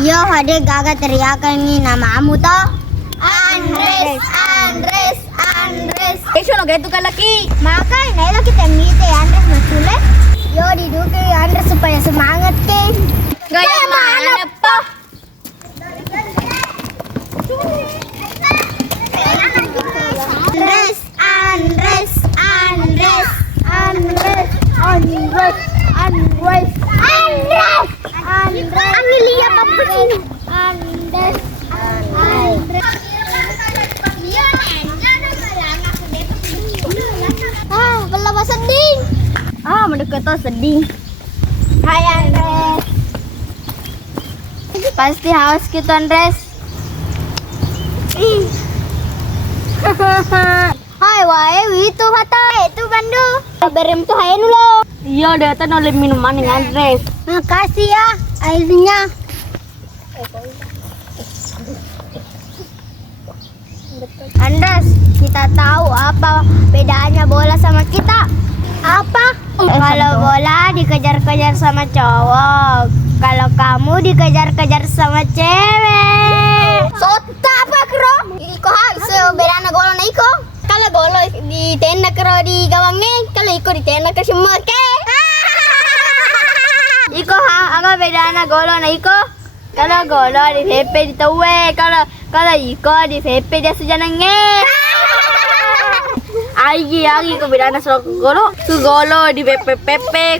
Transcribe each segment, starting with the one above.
Iya, Hade gagal teriakan ini namamu toh? Andres, Andres, Andres. Sono kayak tukang laki. Maka ini kita mite Andres masule. Yo diduki Andres supaya semangat ke. Gaya mana po? Andres, Andres, Andres, Andres, Andres, Andres, Andres, Andres. Amelia apa sini? Andres, Andres. Ah, belum sedih. Ah, mendekat tuh sedih. Hai Andres. Pasti haus gitu Andres. Hai wae itu hata itu Bandu. Berem tuh hai lo. Iya, datang oleh minuman nih Andres. Makasih ya airnya. Andres, kita tahu apa bedanya bola sama kita? Apa? Kalau bola dikejar-kejar sama cowok, kalau kamu dikejar-kejar sama cewek. Sota apa kro? Iko ha, bedana golo na iko. Kalau golo di tenda kro di gawangnya, kalau iko di tenda ke semua ke. Iko ha, aga bedana golo na iko. Kalau golo di pepe di tawe, kalau iko di pepe dia sujanangnya. Agi ko bedana sa golo. Su golo di pepe,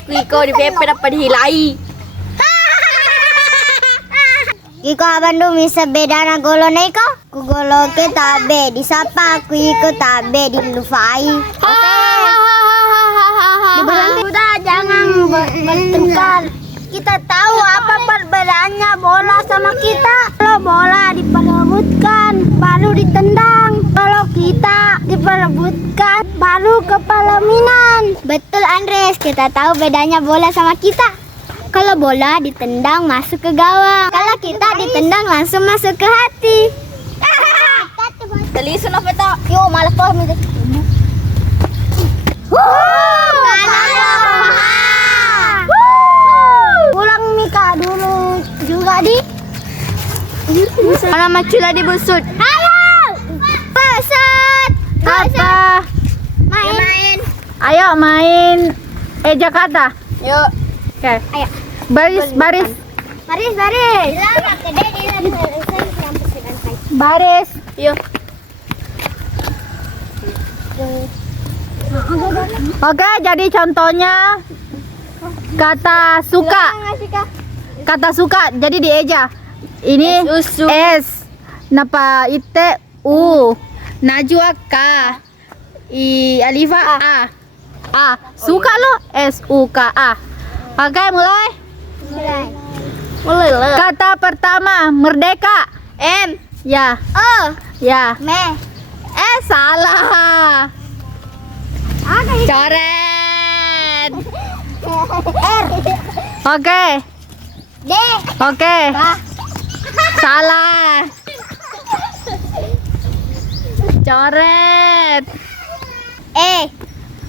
iko di pepe dapat dihilai. Iko abandu misa bedana golo na iko? Ku golo ke tabe disapa, ku iko tabe dilufai. Udah jangan bertengkar. Kita tahu apa perbedaannya bola sama kita. Kalau bola diperebutkan, baru ditendang. Kalau kita diperebutkan, baru kepala minan. Betul Andres, kita tahu bedanya bola sama kita. Kalau bola ditendang masuk ke gawang. Kalau kita ditendang langsung masuk ke hati. Talisun apa to? Yo, malas po kami. Pulang Mika dulu juga di. Mana macula di busut? Halo. Pesat. Apa? Main. Ayo main Jakarta. Yuk. Oke. Ayo. Baris. Baris. Baris. Yuk. Oke, jadi contohnya kata suka. Kata suka jadi dieja. Ini S. Napa ite U. Najwa K. Alifa A. Suka lo S U K A. Oke, mulai. Mulai lah. Kata pertama merdeka. M. Ya. O. Ya. Me. Salah. Ada itu. Coret. R. Oke. D. Oke. K. Salah. Coret. E.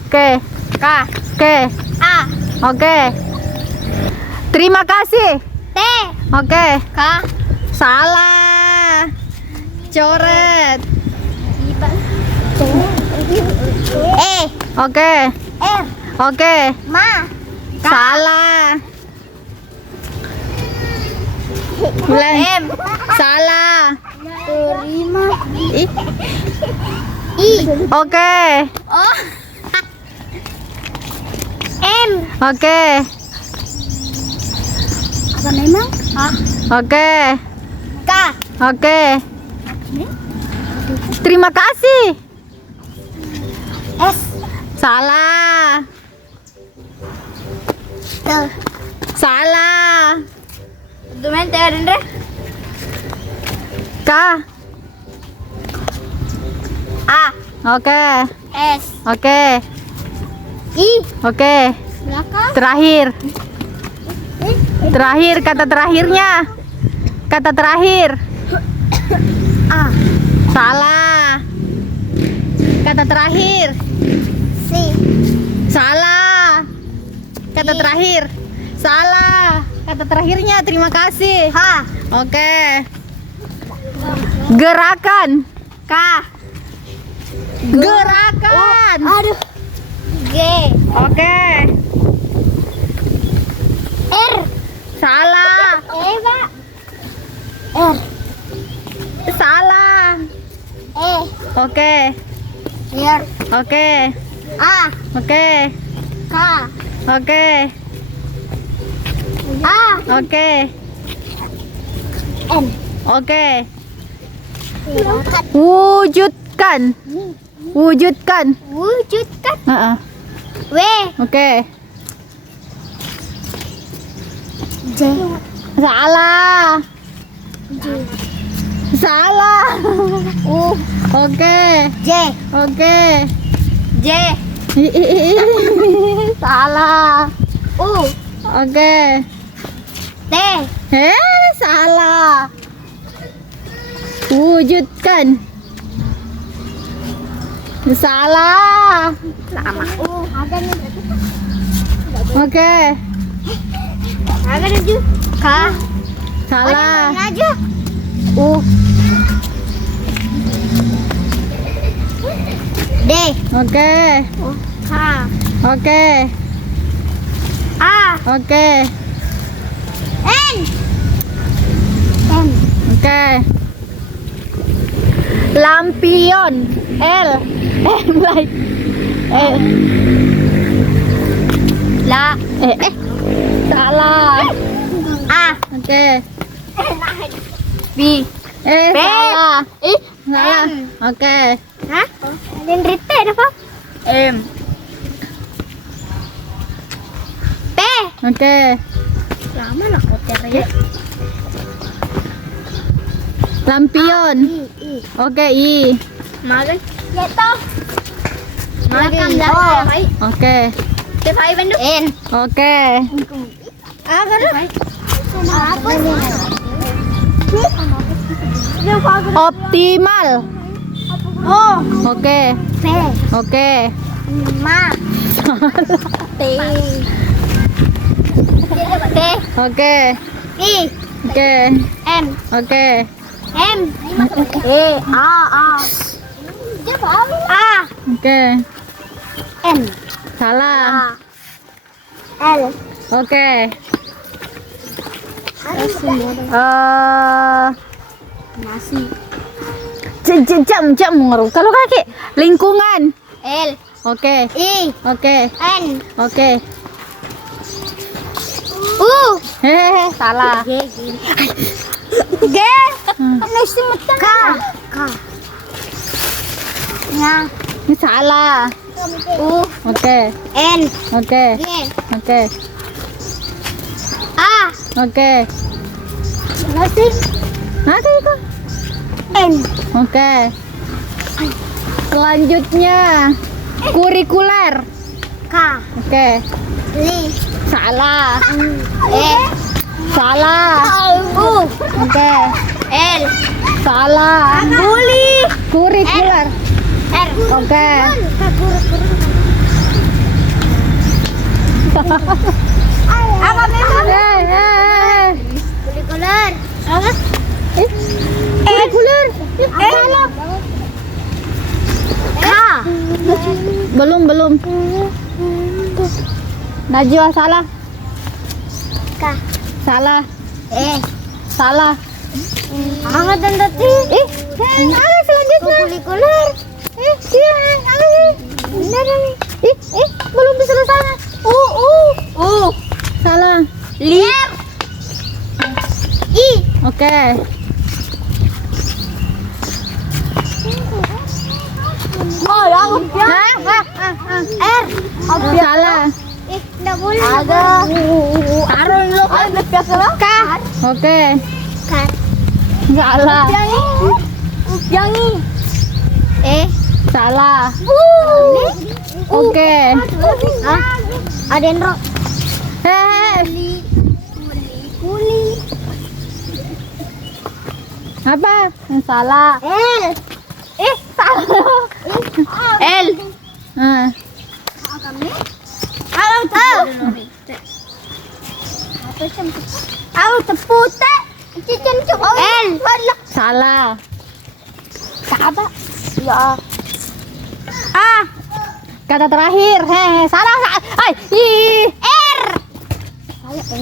Oke. K. Oke. A. Oke. Terima kasih. T. Oke. K. Salah. Coret. E. Oke. R. Oke. Ma. Salah. Ulang. Salah. Terima. Ih. I. Oke. Oh. M. Oke. Apa memang? Oke. K. Oke. Terima kasih. S. Salah. T. Salah. Dumente Rindra. K. A. Oke. S. Oke. I. Oke. Belakang. Terakhir. Terakhir, kata terakhirnya. Kata terakhir. A. Salah. Kata terakhir. C. Salah. Kata terakhir. Salah. Kata terakhirnya terima kasih. H. Oke. Gerakan. K. Gerakan. Aduh. G. Oke. R. Salah. Eva. R. Salah. E. Oke. R. Oke. A. Oke. K. Oke. A. Oke. N. Oke. Wujudkan. Wujudkan. Wujudkan. W. Oke. J. Salah. Salah. U. Oke. J. Oke. J. Salah. U. Oke. T. Salah. Wujudkan. Salah. Sama. U. Ada nih. Oke. Ada nih. K. Salah. Ada aja. U. D. Oke. K. Oke. A. Oke. N. M. Oke. Lampion. L. Mulai. La. Salah. A. Oke. B. Salah. Salah. M. Oke. Hah? Ada yang rite apa? M. P. Oke. Lama lah kotor ya. Lampion. I. Oke, I. Magan. Ya toh. Magan. Oh. Oke. Te five and N. Oke. Apa nih? Apa Optimal. Oh. Oke. P. Oke. Ma. T. T. Oke. I. Oke. M. Oke. M. E. A. A. A. Oke. N. Salah. A. L. Oke. Nasi. Jam ngaruh. Kalau kaki lingkungan. L. Oke. I. Oke. N. Oke. U. Salah. G. G. Nasi mutan. K. K. Nga. Ini salah. U. Oke. N. Oke. G. Oke. A. Oke. Nasi. Nanti itu. N. Oke. Selanjutnya kurikuler. K. Oke. Li. Salah. E. Salah. U. Oke. L. Salah. Buli. Kurikuler. R. Oke. Apa memang? Eh. Kulikuler. Apa? Kurikuler. Salah. K. Belum. Najwa salah. K. Salah. Salah. Angkatan tadi. Ada selanjutnya. Kulikuler. Iya, Benar nih. belum diselesaikan. Salah. Liar. I. Oke. Oh, yang R. Salah. Nggak boleh. Ada. Taruh dulu kan biar salah. K. Oke. K. Salah. Yang ini. Salah. Oke. Adendro. Kuli. Apa? Salah. L. Salah. L. Ah. Tepute. Cincin cukup. L. Salah. Kaba. Ya. Kata terakhir. Salah. Ay, R.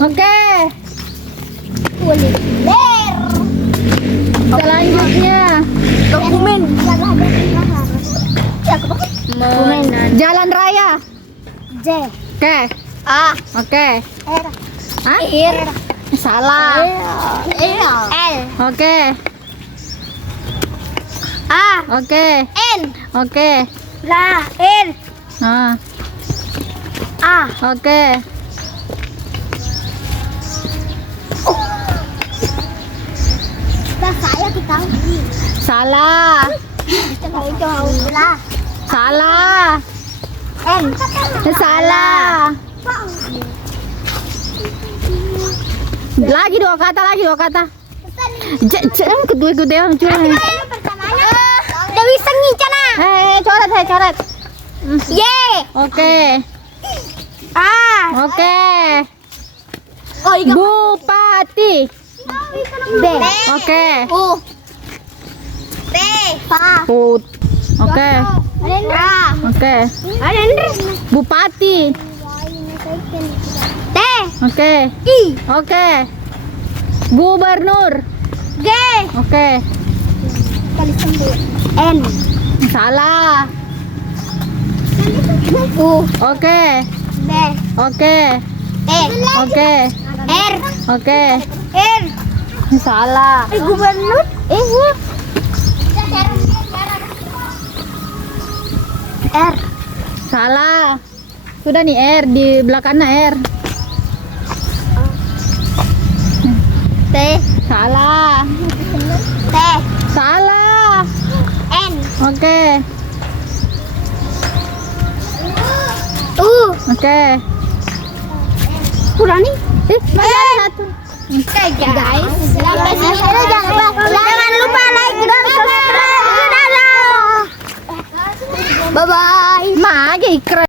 Oke. Kulikuler. Selanjutnya. Dokumen. Jalan raya. J. Oke. A. Oke. R. Ah? Ir. Salah. L. Oke. A. Oke. N. Oke. La. N. Ah. A. Oke. Saya kita Salah. lah. Salah. N. Salah. Lagi dua kata. Kedua yang curang. Udah bisa ngicana. Coret. Y. Oke. A. Oke. Oh, Bupati. B. Oke. U. P. Pa. Put. Oke. Arendra. Oke. Arendra. Bupati. T. Oke. I. Oke. Gubernur. G. Oke. N. Salah. U. Oke. B. Oke. T. Oke. R. Oke. R. Salah. Gubernur. R. Salah. Sudah nih R di belakangnya R. T. Salah. T. Salah. N. Oke. U. Oke. Kurang nih. Masih ada satu. Guys, sampai sini aja, jangan lupa like dan subscribe. Dadah. Bye bye. Magi keren.